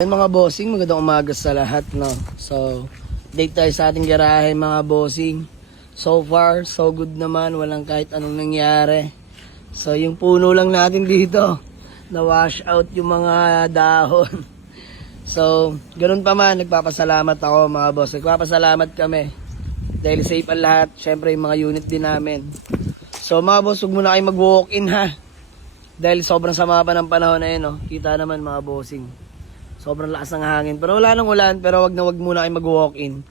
Yan mga bossing, magandang umaga sa lahat, no? So, date tayo sa ating garahe mga bossing. So far, so good naman, walang kahit anong nangyari. So, yung puno lang natin dito, na-wash out yung mga dahon. So, ganun pa man, nagpapasalamat ako mga boss. Nagpapasalamat kami. Dahil safe ang lahat, syempre yung mga unit din namin. So mga boss, huwag muna kayo mag-walk-in ha. Dahil sobrang sama pa ng panahon na yun, no? Kita naman mga bossing. Sobrang lakas ng hangin. Pero wala nang ulan, pero wag muna kayo mag-walk-in.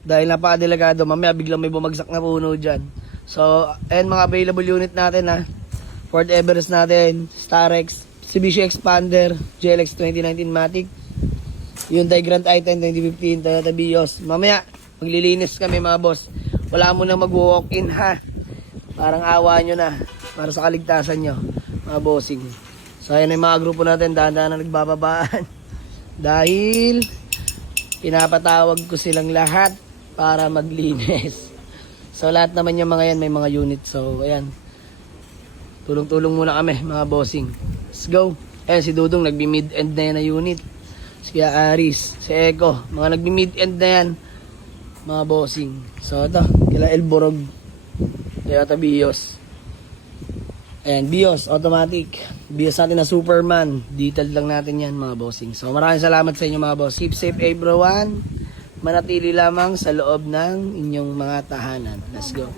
Dahil napaka-delikado, mamaya biglang may bumagsak na puno dyan. So, ayan mga available unit natin ha. Ford Everest natin, Starex, Mitsubishi Expander, GLX 2019 Matic, Hyundai Grand i10 2015, Toyota Vios. Mamaya, maglilinis kami mga boss. Wala mo na mag-walk-in ha. Parang awa nyo na. Para sa kaligtasan nyo, mga bossing. So, ayan yung mga grupo natin, dahan-dahan na nagbababaan. Dahil, pinapatawag ko silang lahat para maglinis. So, lahat naman yung mga yan, may mga unit. So, ayan. Tulong-tulong muna kami, mga bossing. Let's go. Ayan, si Dudong, nagbi-mid-end na yan na unit. Si Aris, si Eko, mga nagbi-mid-end na yan, mga bossing. So, ito, kila Elborog, Toyota Vios. Ayan, Vios, automatic. Vios natin na Superman. Detailed lang natin yan, mga bossing. So, maraming salamat sa inyo, mga boss. Keep safe, everyone. Manatili lamang sa loob ng inyong mga tahanan. Let's go.